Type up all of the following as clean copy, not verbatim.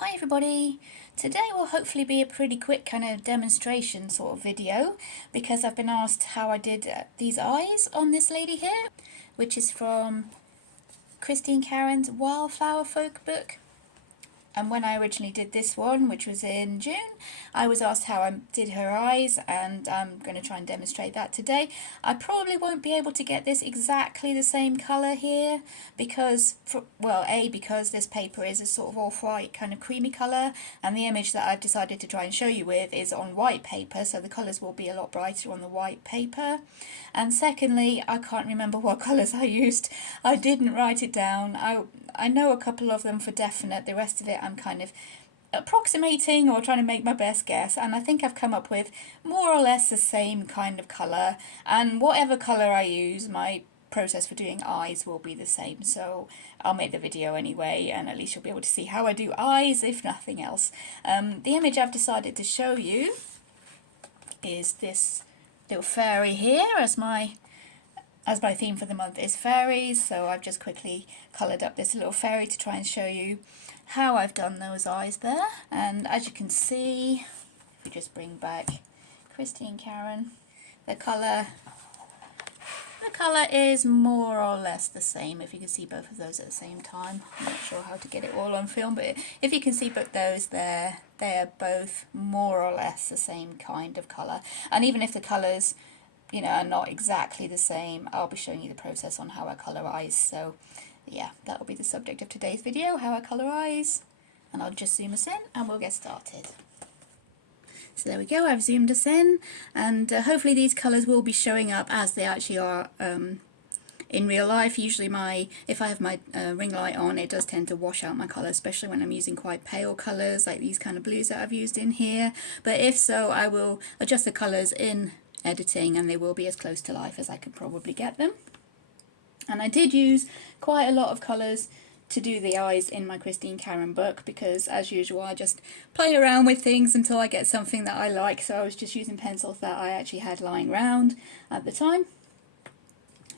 Hi everybody! Today will hopefully be a pretty quick kind of demonstration sort of video because I've been asked how I did these eyes on this lady here, which is from Karron's Wildflower folk book. And when I originally did this one, which was in June, I was asked how I did her eyes, and I'm going to try and demonstrate that today. I probably won't be able to get this exactly the same colour here because, because this paper is a sort of off-white kind of creamy colour, and the image that I've decided to try and show you with is on white paper, so the colours will be a lot brighter on the white paper. And secondly, I can't remember what colours I used. I didn't write it down. I know a couple of them for definite, the rest of it I'm kind of approximating or trying to make my best guess, and I think I've come up with more or less the same kind of colour, and whatever colour I use, my process for doing eyes will be the same, so I'll make the video anyway, and at least you'll be able to see how I do eyes, if nothing else. The image I've decided to show you is this little fairy here, as my theme for the month is fairies, so I've just quickly coloured up this little fairy to try and show you how I've done those eyes there. And as you can see, if we just bring back Karron, the colour is more or less the same, if you can see both of those at the same time. I'm not sure how to get it all on film, but if you can see both those there, they are both more or less the same kind of colour. And even if the colours, you know, are not exactly the same, I'll be showing you the process on how I colour eyes. So yeah, that will be the subject of today's video, how I colour eyes. And I'll just zoom us in and we'll get started. So there we go, I've zoomed us in, and hopefully these colours will be showing up as they actually are in real life. Usually if I have my ring light on, it does tend to wash out my colour, especially when I'm using quite pale colours like these kind of blues that I've used in here. But if so, I will adjust the colours in editing and they will be as close to life as I can probably get them. And I did use quite a lot of colours to do the eyes in my Karron book because, as usual, I just play around with things until I get something that I like. So I was just using pencils that I actually had lying around at the time.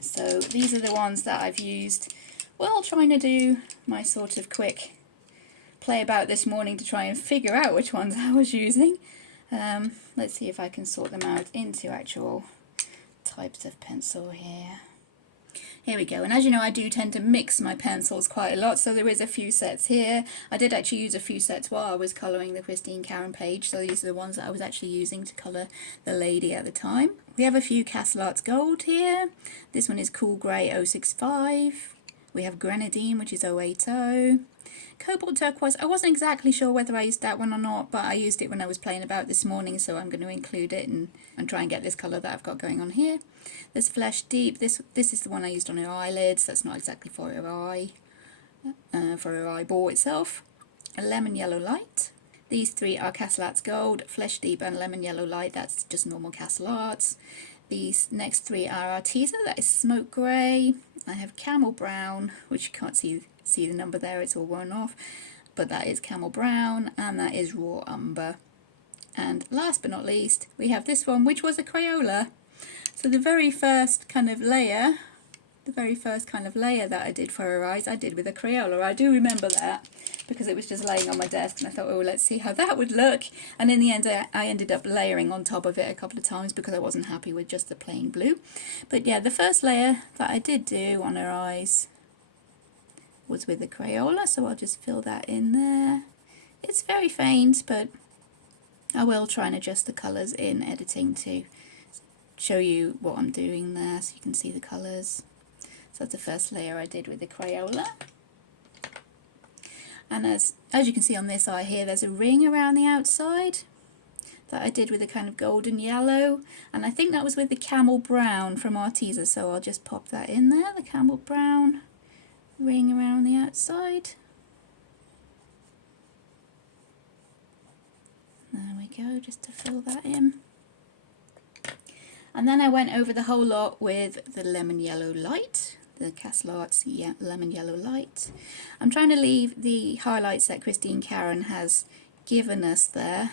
So these are the ones that I've used while trying to do my sort of quick play about this morning to try and figure out which ones I was using. Let's see if I can sort them out into actual types of pencil here. Here we go, and as you know, I do tend to mix my pencils quite a lot, so there is a few sets here. I did actually use a few sets while I was colouring the Karron page, so these are the ones that I was actually using to colour the lady at the time. We have a few Castle Arts Gold here. This one is Cool Grey 065. We have Grenadine, which is 080. Cobalt Turquoise, I wasn't exactly sure whether I used that one or not, but I used it when I was playing about this morning, so I'm going to include it and try and get this colour that I've got going on here. There's Flesh Deep, this is the one I used on her eyelids, that's not exactly for her eye, for her eyeball itself. A Lemon Yellow Light. These three are Castle Arts Gold, Flesh Deep and Lemon Yellow Light, that's just normal Castle Arts. These next three are Arteza, that is Smoke Grey. I have Camel Brown, which you can't see the number there, it's all worn off, but that is Camel Brown, and that is Raw Umber. And last but not least, we have this one, which was a Crayola. So the very first kind of layer that I did for her eyes, I did with a Crayola. I do remember that because it was just laying on my desk and I thought, oh, let's see how that would look. And in the end, I ended up layering on top of it a couple of times because I wasn't happy with just the plain blue. But yeah, the first layer that I did do on her eyes was with the Crayola, so I'll just fill that in there. It's very faint, but I will try and adjust the colours in editing to show you what I'm doing there so you can see the colours. So that's the first layer I did with the Crayola. And as you can see on this eye here, there's a ring around the outside that I did with a kind of golden yellow, and I think that was with the Camel Brown from Arteza, so I'll just pop that in there, the Camel Brown ring around the outside. There we go, just to fill that in. And then I went over the whole lot with the Lemon Yellow Light, the Castle Arts Lemon Yellow Light. I'm trying to leave the highlights that Karron has given us there.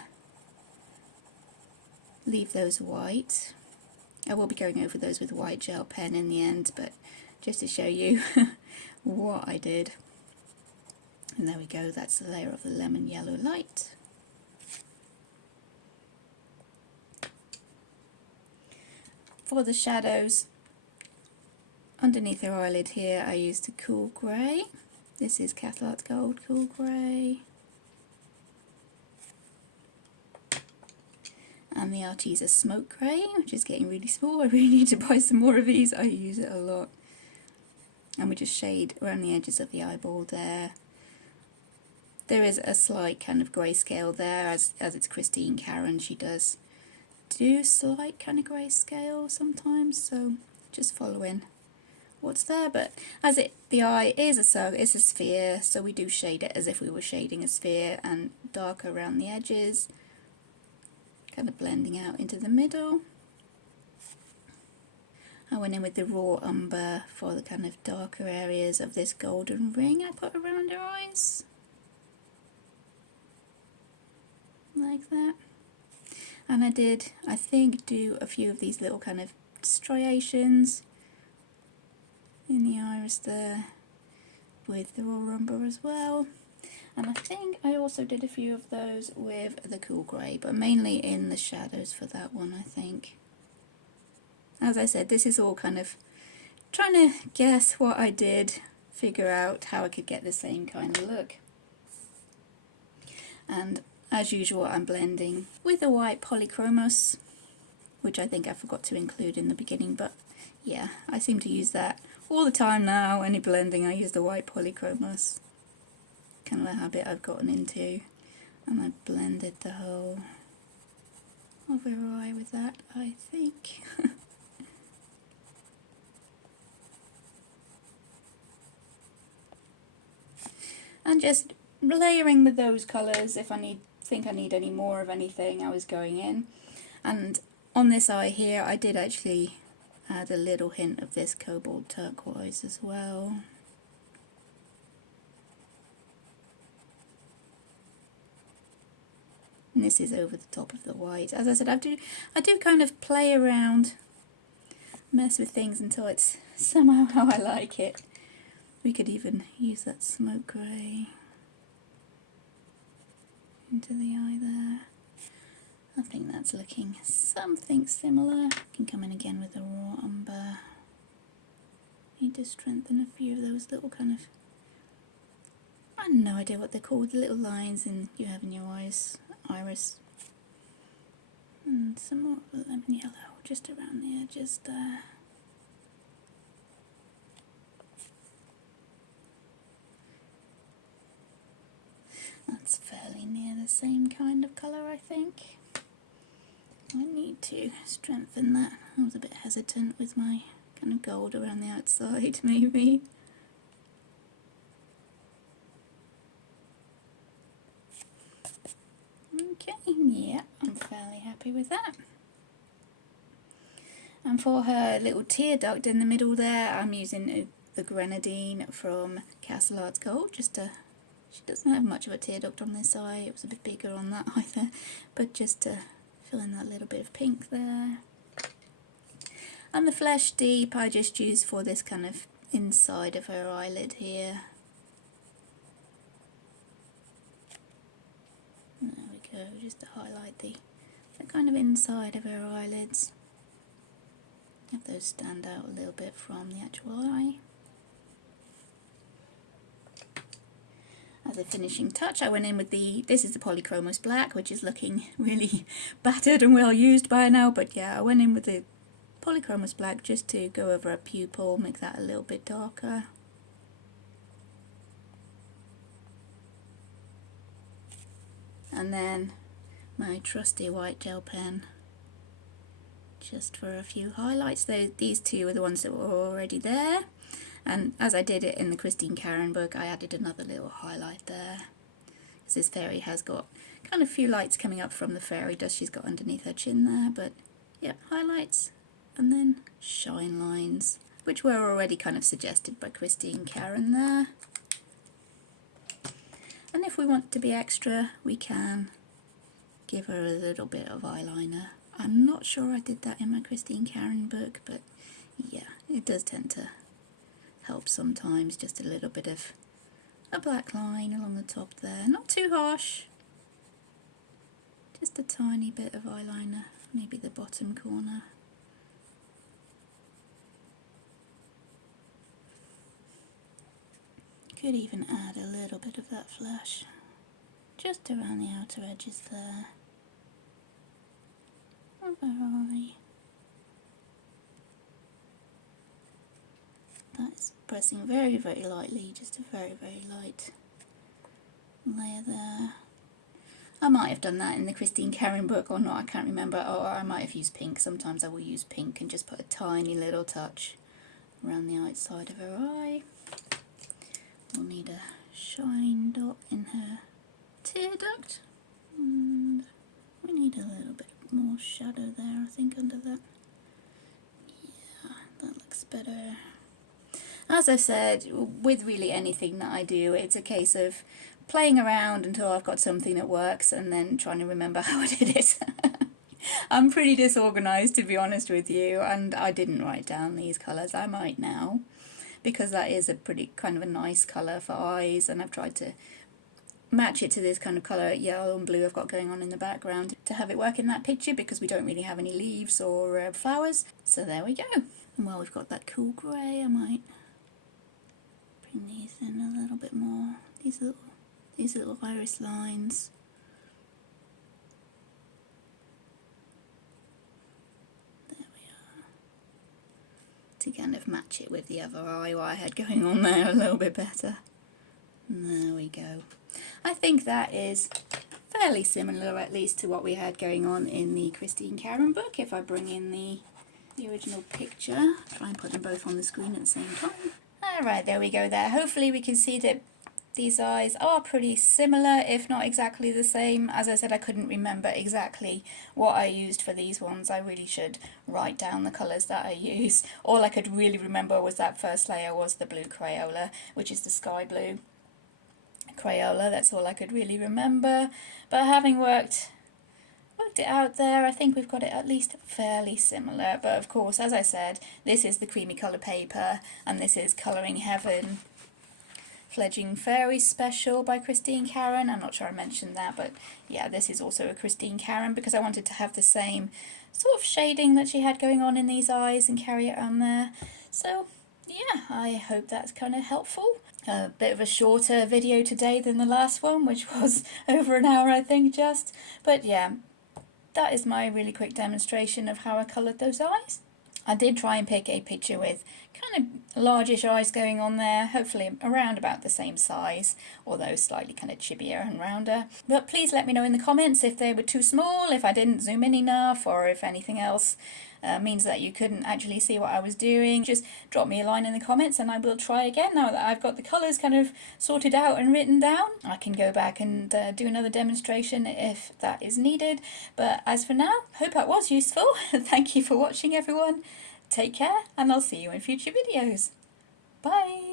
Leave those white. I will be going over those with a white gel pen in the end, but just to show you what I did. And there we go, that's the layer of the lemon yellow light. For the shadows, underneath her eyelid here, I used a cool grey. This is Catholic Gold Cool Grey. And the Arteza Smoke Grey, which is getting really small. I really need to buy some more of these. I use it a lot. And we just shade around the edges of the eyeball there. There is a slight kind of grayscale there, as it's Christine Karron. She does do slight kind of grayscale sometimes, so just following what's there. But as the eye is it's a sphere, so we do shade it as if we were shading a sphere, and darker around the edges, kind of blending out into the middle. I went in with the raw umber for the kind of darker areas of this golden ring I put around her eyes. Like that. And I did, I think, do a few of these little kind of striations in the iris there with the raw umber as well. And I think I also did a few of those with the cool grey, but mainly in the shadows for that one, I think. As I said, this is all kind of trying to guess what I did, figure out how I could get the same kind of look. And as usual, I'm blending with a white polychromos, which I think I forgot to include in the beginning, but yeah, I seem to use that all the time now. Any blending, I use the white polychromos. Kind of a habit I've gotten into, and I blended the whole of her eye with that, I think. And just layering with those colours if I think I need any more of anything. I was going in, and on this eye here I did actually add a little hint of this cobalt turquoise as well. And this is over the top of the white. As I said, I do kind of play around, mess with things until it's somehow how I like it. We could even use that smoke grey into the eye there. I think that's looking something similar. Can come in again with the raw umber. Need to strengthen a few of those little kind of, I have no idea what they're called, the little lines you have in your iris. And some more of the lemon yellow just around the edges there. That's fairly near the same kind of colour, I think. I need to strengthen that. I was a bit hesitant with my kind of gold around the outside, maybe. Okay, yeah, I'm fairly happy with that. And for her little tear duct in the middle there, I'm using the grenadine from Castle Arts Gold, she doesn't have much of a tear duct on this eye, it was a bit bigger on that eye there, but just to fill in that little bit of pink there. And the Flesh Deep I just used for this kind of inside of her eyelid here. There we go, just to highlight the kind of inside of her eyelids. Have those stand out a little bit from the actual eye. As a finishing touch, I went in with this is the Polychromos Black, which is looking really battered and well used by now, but yeah, I went in with the Polychromos Black just to go over a pupil, make that a little bit darker. And then my trusty white gel pen, just for a few highlights. These two are the ones that were already there. And as I did it in the Christine Karron book, I added another little highlight there. Because this fairy has got kind of a few lights coming up from the fairy dust she's got underneath her chin there. But yeah, highlights and then shine lines, which were already kind of suggested by Christine Karron there. And if we want to be extra, we can give her a little bit of eyeliner. I'm not sure I did that in my Christine Karron book, but yeah, it does tend to help sometimes, just a little bit of a black line along the top there, not too harsh, just a tiny bit of eyeliner, maybe the bottom corner. Could even add a little bit of that flash just around the outer edges there. Of her eye. That's pressing very, very lightly, just a very, very light layer there. I might have done that in the Christine Karron book or not, I can't remember, or I might have used pink. Sometimes I will use pink and just put a tiny little touch around the outside of her eye. We'll need a shine dot in her tear duct, and we need a little bit more shadow there, I think, under that. Yeah, that looks better. As I said, with really anything that I do, it's a case of playing around until I've got something that works and then trying to remember how I did it. I'm pretty disorganised, to be honest with you, and I didn't write down these colours. I might now, because that is a pretty kind of a nice colour for eyes, and I've tried to match it to this kind of colour, yellow and blue I've got going on in the background, to have it work in that picture, because we don't really have any leaves or flowers. So there we go. And while we've got that cool grey, I might bring these in a little bit more. These little iris lines. There we are. To kind of match it with the other eye, what I had going on there a little bit better. And there we go. I think that is fairly similar, at least, to what we had going on in the Christine Karron book. If I bring in the original picture, try and put them both on the screen at the same time. Alright, there we go there. Hopefully we can see that these eyes are pretty similar, if not exactly the same. As I said, I couldn't remember exactly what I used for these ones. I really should write down the colours that I use. All I could really remember was that first layer was the blue Crayola, which is the sky blue Crayola. That's all I could really remember. But having worked it out there, I think we've got it at least fairly similar. But of course, as I said, this is the creamy colour paper, and this is Colouring Heaven Fledgling Fairies special by Christine Karron. I'm not sure I mentioned that, but yeah, this is also a Christine Karron, because I wanted to have the same sort of shading that she had going on in these eyes and carry it on there. So yeah, I hope that's kind of helpful. A bit of a shorter video today than the last one, which was over an hour, I think, just. But yeah, that is my really quick demonstration of how I coloured those eyes. I did try and pick a picture with kind of largish eyes going on there, hopefully around about the same size, although slightly kind of chibbier and rounder. But please let me know in the comments if they were too small, if I didn't zoom in enough, or if anything else means that you couldn't actually see what I was doing. Just drop me a line in the comments and I will try again. Now that I've got the colours kind of sorted out and written down, I can go back and do another demonstration if that is needed. But as for now, hope that was useful. Thank you for watching, everyone. Take care, and I'll see you in future videos. Bye!